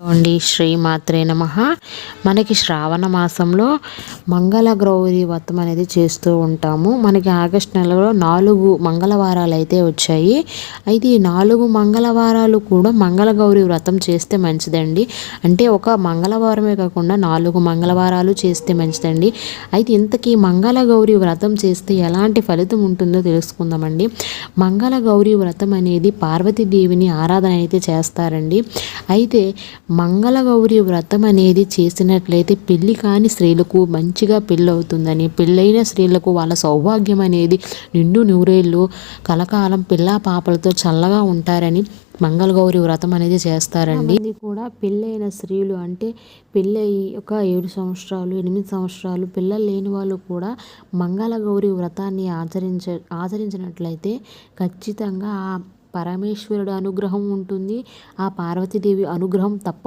అండి శ్రీమాత్రే నమః. మనకి శ్రావణ మాసంలో మంగళ గౌరి వ్రతం అనేది చేస్తూ ఉంటాము. మనకి ఆగస్టు నెలలో 4 మంగళవారాలు అయితే వచ్చాయి. అయితే ఈ 4 మంగళవారాలు కూడా మంగళ గౌరి వ్రతం చేస్తే మంచిదండి. అంటే ఒక మంగళవారమే కాకుండా 4 మంగళవారాలు చేస్తే మంచిదండి. అయితే ఇంతకీ మంగళ గౌరి వ్రతం చేస్తే ఎలాంటి ఫలితం ఉంటుందో తెలుసుకుందామండి. మంగళ గౌరి వ్రతం అనేది పార్వతీదేవిని ఆరాధన అయితే చేస్తారండి. అయితే మంగళగౌరి వ్రతం అనేది చేసినట్లయితే పెళ్ళి కాని స్త్రీలకు మంచిగా పెళ్ళి అవుతుందని, పెళ్ళైన స్త్రీలకు వాళ్ళ సౌభాగ్యం అనేది నిండు నూరేళ్ళు కలకాలం పిల్లా పాపలతో చల్లగా ఉంటారని మంగళగౌరి వ్రతం అనేది చేస్తారండి. ఇది కూడా పెళ్ళైన స్త్రీలు అంటే పెళ్ళయి ఒక 7 సంవత్సరాలు 8 సంవత్సరాలు పిల్లలు లేని వాళ్ళు కూడా మంగళగౌరి వ్రతాన్ని ఆచరించినట్లయితే ఖచ్చితంగా ఆ పరమేశ్వరుడు అనుగ్రహం ఉంటుంది. ఆ పార్వతీదేవి అనుగ్రహం